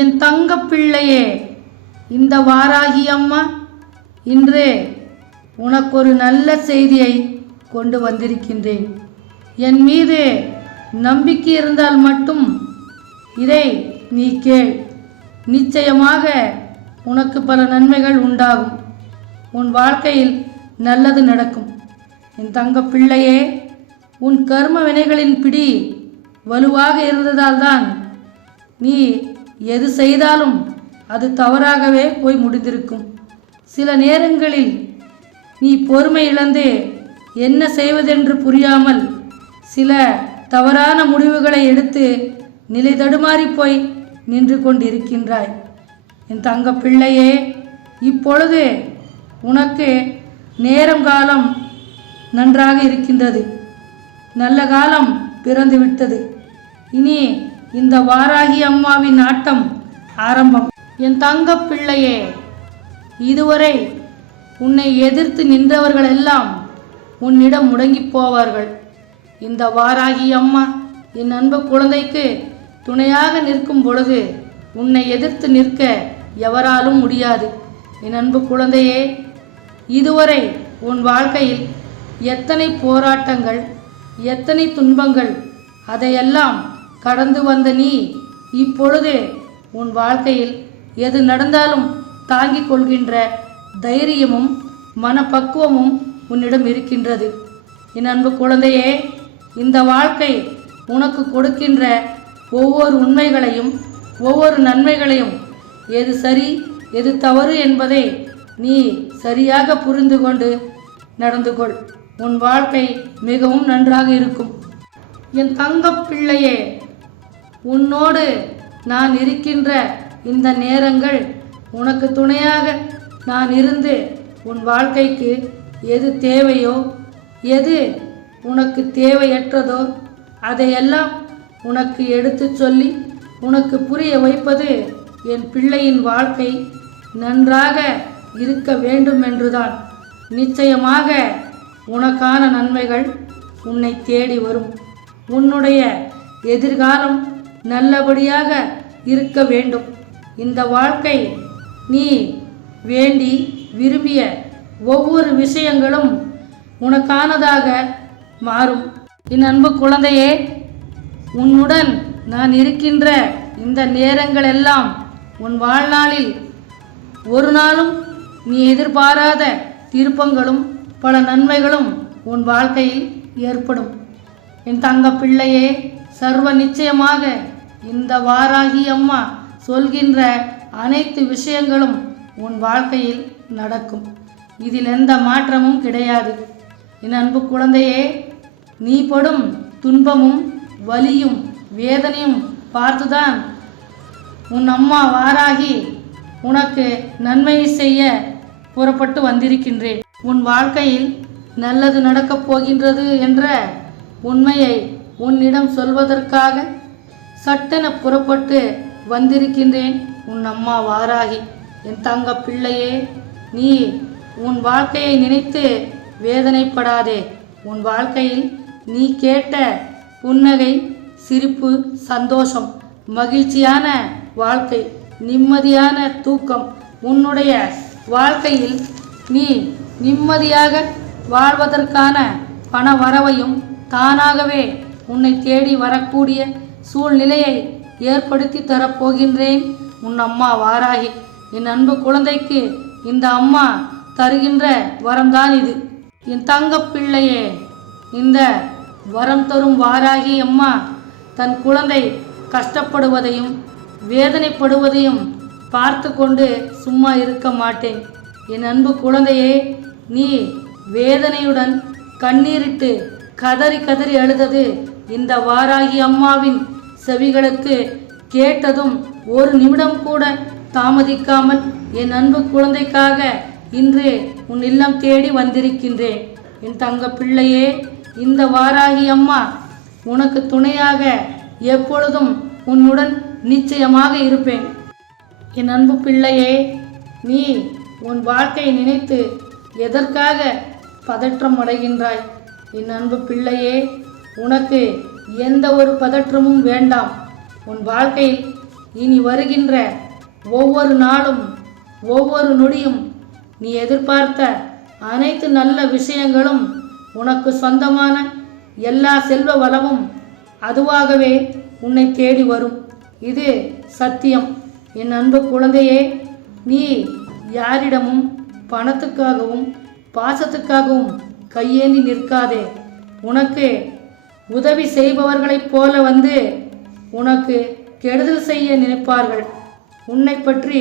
என் தங்க பிள்ளையே இந்த வாராகி அம்மா இன்று உனக்கு ஒரு நல்ல செய்தியை கொண்டு வந்திருக்கின்றேன். என் மீது நம்பிக்கை இருந்தால் மட்டும் இதை நீ கேள். நிச்சயமாக உனக்கு பல நன்மைகள் உண்டாகும். உன் வாழ்க்கையில் நல்லது நடக்கும். என் தங்க பிள்ளையே உன் கர்ம வினைகளின் பிடி வலுவாக இருந்ததால் தான் நீ எது செய்தாலும் அது தவறாகவே போய் முடிந்திருக்கும். சில நேரங்களில் நீ பொறுமை இழந்து என்ன செய்வதென்று புரியாமல் சில தவறான முடிவுகளை எடுத்து நிலை தடுமாறி போய் நின்று கொண்டிருக்கின்றாய். என் தங்க பிள்ளையே இப்பொழுது உனக்கு நேரம் காலம் நன்றாக இருக்கின்றது. நல்ல காலம் பிறந்து விட்டது இனி இந்த வாராகி அம்மாவின் ஆட்டம் ஆரம்பம். என் தங்க பிள்ளையே இதுவரை உன்னை எதிர்த்து நின்றவர்கள் எல்லாம் உன்னிடம் முடங்கி போவார்கள். இந்த வாராகி அம்மா என் அன்பு குழந்தைக்கு துணையாக நிற்கும் பொழுது உன்னை எதிர்த்து நிற்க எவராலும் முடியாது. என் அன்பு குழந்தையே இதுவரை உன் வாழ்க்கையில் எத்தனை போராட்டங்கள் எத்தனை துன்பங்கள் அதையெல்லாம் கடந்து வந்த நீ இப்பொழுதே உன் வாழ்க்கையில் எது நடந்தாலும் தாங்கிக் கொள்கின்ற தைரியமும் மனப்பக்குவமும் உன்னிடம் இருக்கின்றது. என் அன்பு குழந்தையே இந்த வாழ்க்கை உனக்கு கொடுக்கின்ற ஒவ்வொரு உண்மைகளையும் ஒவ்வொரு நன்மைகளையும் எது சரி எது தவறு என்பதை நீ சரியாக புரிந்து கொண்டு நடந்து கொள். உன் வாழ்க்கை மிகவும் நன்றாக இருக்கும். என் தங்கப் பிள்ளையே உன்னோடு நான் இருக்கின்ற இந்த நேரங்கள் உனக்கு துணையாக நான் இருந்து உன் வாழ்க்கைக்கு எது தேவையோ எது உனக்கு தேவையற்றதோ அதையெல்லாம் உனக்கு எடுத்துச் சொல்லி உனக்கு புரிய வைப்பது என் பிள்ளையின் வாழ்க்கை. நன்றாக இருக்க வேண்டும் என்றுதான் நிச்சயமாக உனக்கான நன்மைகள் உன்னை தேடி வரும். உன்னுடைய எதிர்காலம் நல்லபடியாக இருக்க வேண்டும். இந்த வாழ்க்கை நீ வேண்டி விரும்பிய ஒவ்வொரு விஷயங்களும் உனக்கானதாக மாறும். என் அன்பு குழந்தையே உன்னுடன் நான் இருக்கின்ற இந்த நேரங்கள் எல்லாம் உன் வாழ்நாளில் ஒரு நாளும் நீ எதிர்பாராத திருப்பங்களும் பல நன்மைகளும் உன் வாழ்க்கையில் ஏற்படும். என் தங்க பிள்ளையே சர்வ நிச்சயமாக இந்த வாராகி அம்மா சொல்கின்ற அனைத்து விஷயங்களும் உன் வாழ்க்கையில் நடக்கும். இதில் எந்த மாற்றமும் கிடையாது. என் அன்பு குழந்தையே நீ படும் துன்பமும் வலியும் வேதனையும் பார்த்துதான் உன் அம்மா வாராகி உனக்கு நன்மையை செய்ய புறப்பட்டு வந்திருக்கின்றேன். உன் வாழ்க்கையில் நல்லது நடக்கப் போகின்றது என்ற உண்மையை உன்னிடம் சொல்வதற்காக சட்டென புறப்பட்டு வந்திருக்கின்றேன் உன் அம்மா வாராகி. என் தங்க பிள்ளையே நீ உன் வாழ்க்கையை நினைத்து வேதனைப்படாதே. உன் வாழ்க்கையில் நீ கேட்ட புன்னகை சிரிப்பு சந்தோஷம் மகிழ்ச்சியான வாழ்க்கை நிம்மதியான தூக்கம் உன்னுடைய வாழ்க்கையில் நீ நிம்மதியாக வாழ்வதற்கான பண வரவையும் தானாகவே உன்னை தேடி வரக்கூடிய சூழ்நிலையை ஏற்படுத்தி தரப்போகின்றேன். உன் அம்மா வாராகி என் அன்பு குழந்தைக்கு இந்த அம்மா தருகின்ற வரம்தான் இது. என் தங்க பிள்ளையே இந்த வரம் தரும் வாராகி அம்மா தன் குழந்தை கஷ்டப்படுவதையும் வேதனைப்படுவதையும் பார்த்து கொண்டு சும்மா இருக்க மாட்டேன். என் அன்பு குழந்தையே நீ வேதனையுடன் கண்ணீரிட்டு கதறி கதறி அழுதது இந்த வாராகி அம்மாவின் செவிகளுக்கு கேட்டதும் ஒரு நிமிடம் கூட தாமதிக்காமல் என் அன்பு குழந்தைக்காக இன்று உன் இல்லம் தேடி வந்திருக்கின்றேன். என் தங்க பிள்ளையே இந்த வாராகி அம்மா உனக்கு துணையாக எப்பொழுதும் உன்னுடன் நிச்சயமாக இருப்பேன். என் அன்பு பிள்ளையே நீ உன் வாழ்க்கையை நினைத்து எதற்காக பதற்றம் அடைகின்றாய்? என் அன்பு பிள்ளையே உனக்கு எந்த ஒரு பதற்றமும் வேண்டாம். உன் வாழ்க்கையில் இனி வருகின்ற ஒவ்வொரு நாளும் ஒவ்வொரு நொடியும் நீ எதிர்பார்த்த அனைத்து நல்ல விஷயங்களும் உனக்கு சொந்தமான எல்லா செல்வ வளமும் அதுவாகவே உன்னை தேடி வரும். இது சத்தியம். என் அன்பு குழந்தையே நீ யாரிடமும் பணத்துக்காகவும் பாசத்துக்காகவும் கையேந்தி நிற்காதே. உனக்கு உதவி செய்பவர்களைப் போல வந்து உனக்கு கெடுதல் செய்ய நினைப்பார்கள். உன்னை பற்றி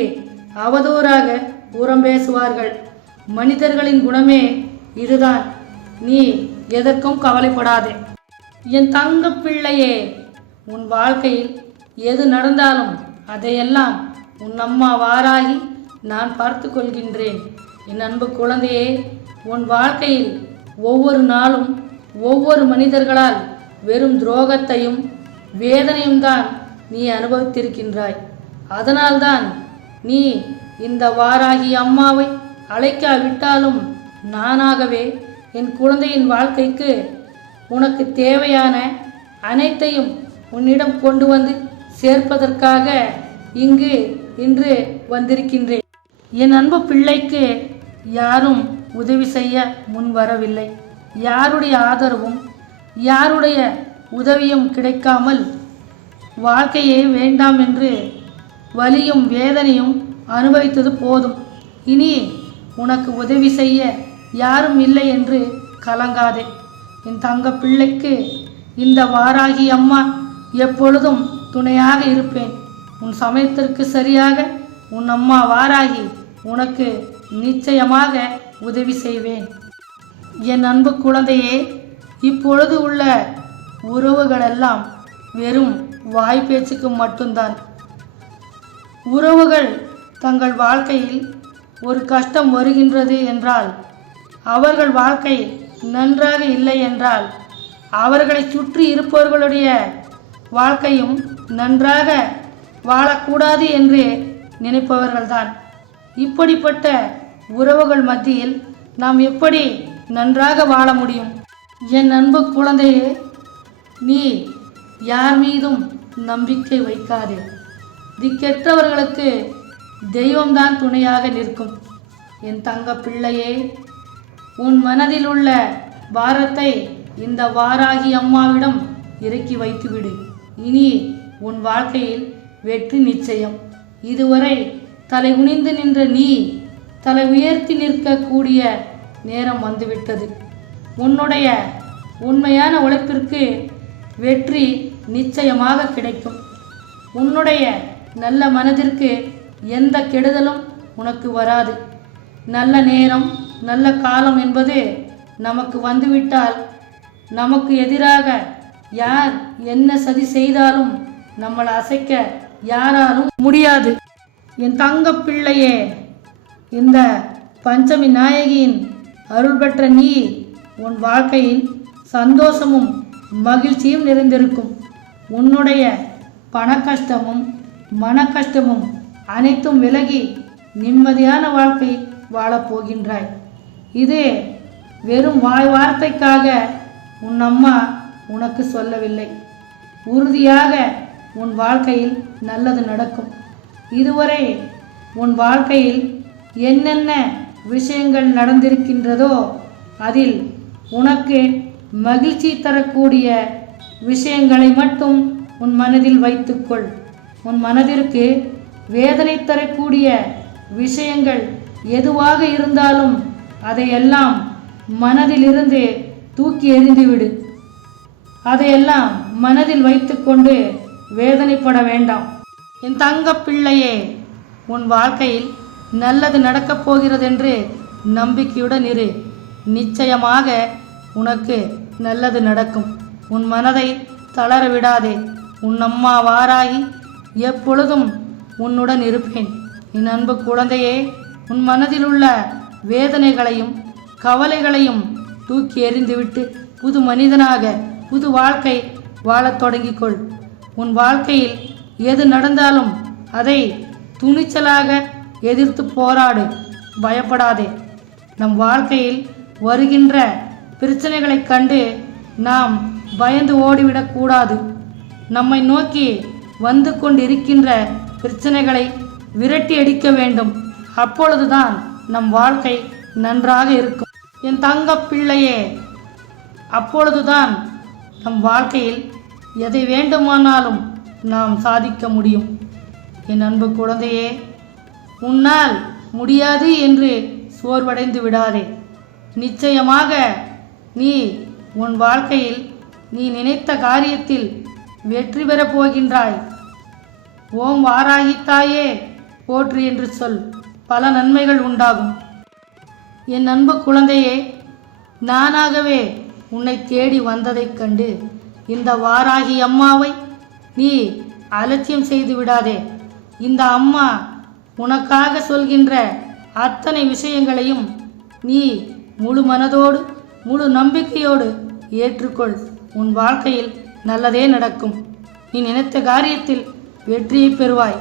அவதூறாக புறம் பேசுவார்கள். மனிதர்களின் குணமே இதுதான். நீ எதற்கும் கவலைப்படாதே. என் தங்க பிள்ளையே உன் வாழ்க்கையில் எது நடந்தாலும் அதையெல்லாம் உன் அம்மா வாராகி நான் பார்த்து கொள்கின்றேன். என் அன்பு குழந்தையே உன் வாழ்க்கையில் ஒவ்வொரு நாளும் ஒவ்வொரு மனிதர்களால் வெறும் துரோகத்தையும் வேதனையும் தான் நீ அனுபவித்திருக்கின்றாய். அதனால்தான் நீ இந்த வாராகி அம்மாவை அழைக்காவிட்டாலும் நானாகவே என் குழந்தையின் வாழ்க்கைக்கு உனக்கு தேவையான அனைத்தையும் உன்னிடம் கொண்டு வந்து சேர்ப்பதற்காக இங்கு இன்று வந்திருக்கின்றேன். என் அன்பு பிள்ளைக்கு யாரும் உதவி செய்ய முன் வரவில்லை யாருடைய ஆதரவும் யாருடைய உதவியும் கிடைக்காமல் வாழ்க்கையே வேண்டாம் என்று வலியும் வேதனையும் அனுபவித்தது போதும். இனி உனக்கு உதவி செய்ய யாரும் இல்லை என்று கலங்காதே. என் தங்க பிள்ளைக்கு இந்த வாராகி அம்மா எப்பொழுதும் துணையாக இருப்பேன். உன் சமயத்திற்கு சரியாக உன் அம்மா வாராகி உனக்கு நிச்சயமாக உதவி செய்வேன். என் அன்பு குழந்தையே இப்பொழுது உள்ள உறவுகளெல்லாம் வெறும் வாய் பேச்சுக்கு மட்டும்தான். உறவுகள் தங்கள் வாழ்க்கையில் ஒரு கஷ்டம் வருகின்றது என்றால் அவர்கள் வாழ்க்கை நன்றாக இல்லை என்றால் அவர்களை சுற்றி இருப்பவர்களுடைய வாழ்க்கையும் நன்றாக வாழக்கூடாது என்று நினைப்பவர்கள்தான். இப்படிப்பட்ட உறவுகள் மத்தியில் நாம் எப்படி நன்றாக வாழ முடியும்? என் அன்பு குழந்தையே நீ யார் மீதும் நம்பிக்கை வைக்காதே. திக்கெற்றவர்களுக்கு தெய்வம்தான் துணையாக நிற்கும். என் தங்க பிள்ளையே உன் மனதில் உள்ள பாரத்தை இந்த வாராகி அம்மாவிடம் இறக்கி வைத்துவிடு. இனி உன் வாழ்க்கையில் வெற்றி நிச்சயம். இதுவரை தலை குனிந்து நின்ற நீ தலை உயர்த்தி நிற்கக்கூடிய நேரம் வந்துவிட்டது. உன்னுடைய உண்மையான உழைப்பிற்கு வெற்றி நிச்சயமாக கிடைக்கும். உன்னுடைய நல்ல மனதிற்கு எந்த கெடுதலும் உனக்கு வராது. நல்ல நேரம் நல்ல காலம் என்பது நமக்கு வந்துவிட்டால் நமக்கு எதிராக யார் என்ன சதி செய்தாலும் நம்மளை அசைக்க யாராலும் முடியாது. என் தங்க பிள்ளையே இந்த பஞ்சமி நாயகியின் அருள் பெற்ற நீ உன் வாழ்க்கையில் சந்தோஷமும் மகிழ்ச்சியும் நிறைந்திருக்கும். உன்னுடைய பண கஷ்டமும் மன கஷ்டமும் அனைத்தும் விலகி நிம்மதியான வாழ்க்கை வாழப்போகின்றாய் இது வெறும் வாய் வார்த்தைக்காக உன் அம்மா உனக்கு சொல்லவில்லை. உறுதியாக உன் வாழ்க்கையில் நல்லது நடக்கும். இதுவரை உன் வாழ்க்கையில் என்னென்ன விஷயங்கள் நடந்திருக்கின்றதோ அதில் உனக்கு மகிழ்ச்சி தரக்கூடிய விஷயங்களை மட்டும் உன் மனதில் வைத்துக்கொள். உன் மனதிற்கு வேதனை தரக்கூடிய விஷயங்கள் எதுவாக இருந்தாலும் அதையெல்லாம் மனதிலிருந்து தூக்கி எறிந்துவிடு. அதையெல்லாம் மனதில் வைத்துக்கொண்டு வேதனைப்பட வேண்டாம். என் தங்க பிள்ளையே உன் வாழ்க்கையில் நல்லது நடக்கப் போகிறதென்று நம்பிக்கையுடன் இரு. நிச்சயமாக உனக்கு நல்லது நடக்கும். உன் மனதை தளர விடாதே. உன் அம்மா வாராகி எப்பொழுதும் உன்னுடன் இருப்பேன். என் அன்பு குழந்தையே உன் மனதில் உள்ள வேதனைகளையும் கவலைகளையும் தூக்கி எறிந்துவிட்டு புது மனிதனாக புது வாழ்க்கை வாழத் தொடங்கிக்கொள். உன் வாழ்க்கையில் எது நடந்தாலும் அதை துணிச்சலாக எதிர்த்து போராடு. பயப்படாதே. நம் வாழ்க்கையில் வருகின்ற பிரச்சனைகளை கண்டு நாம் பயந்து ஓடிவிடக்கூடாது நம்மை நோக்கி வந்து கொண்டிருக்கின்ற பிரச்சனைகளை விரட்டி அடிக்க வேண்டும். அப்பொழுதுதான் நம் வாழ்க்கை நன்றாக இருக்கும். என் தங்க பிள்ளையே அப்பொழுதுதான் நம் வாழ்க்கையில் எதை வேண்டுமானாலும் நாம் சாதிக்க முடியும். என் அன்பு குழந்தையே உன்னால் முடியாது என்று சோர்வடைந்து விடாதே. நிச்சயமாக நீ உன் வாழ்க்கையில் நீ நினைத்த காரியத்தில் வெற்றி பெறப் போகின்றாய். ஓம் வாராகி தாயே போற்று என்று சொல். பல நன்மைகள் உண்டாகும். என் அன்பு குழந்தையே நானாகவே உன்னை தேடி வந்ததைக் கண்டு இந்த வாராகி அம்மாவை நீ அலட்சியம் செய்து விடாதே. இந்த அம்மா உனக்காக சொல்கின்ற அத்தனை விஷயங்களையும் நீ முழு மனதோடு முழு நம்பிக்கையோடு ஏற்றுக்கொள். உன் வாழ்க்கையில் நல்லதே நடக்கும். நீ நினைத்த காரியத்தில் வெற்றியை பெறுவாய்.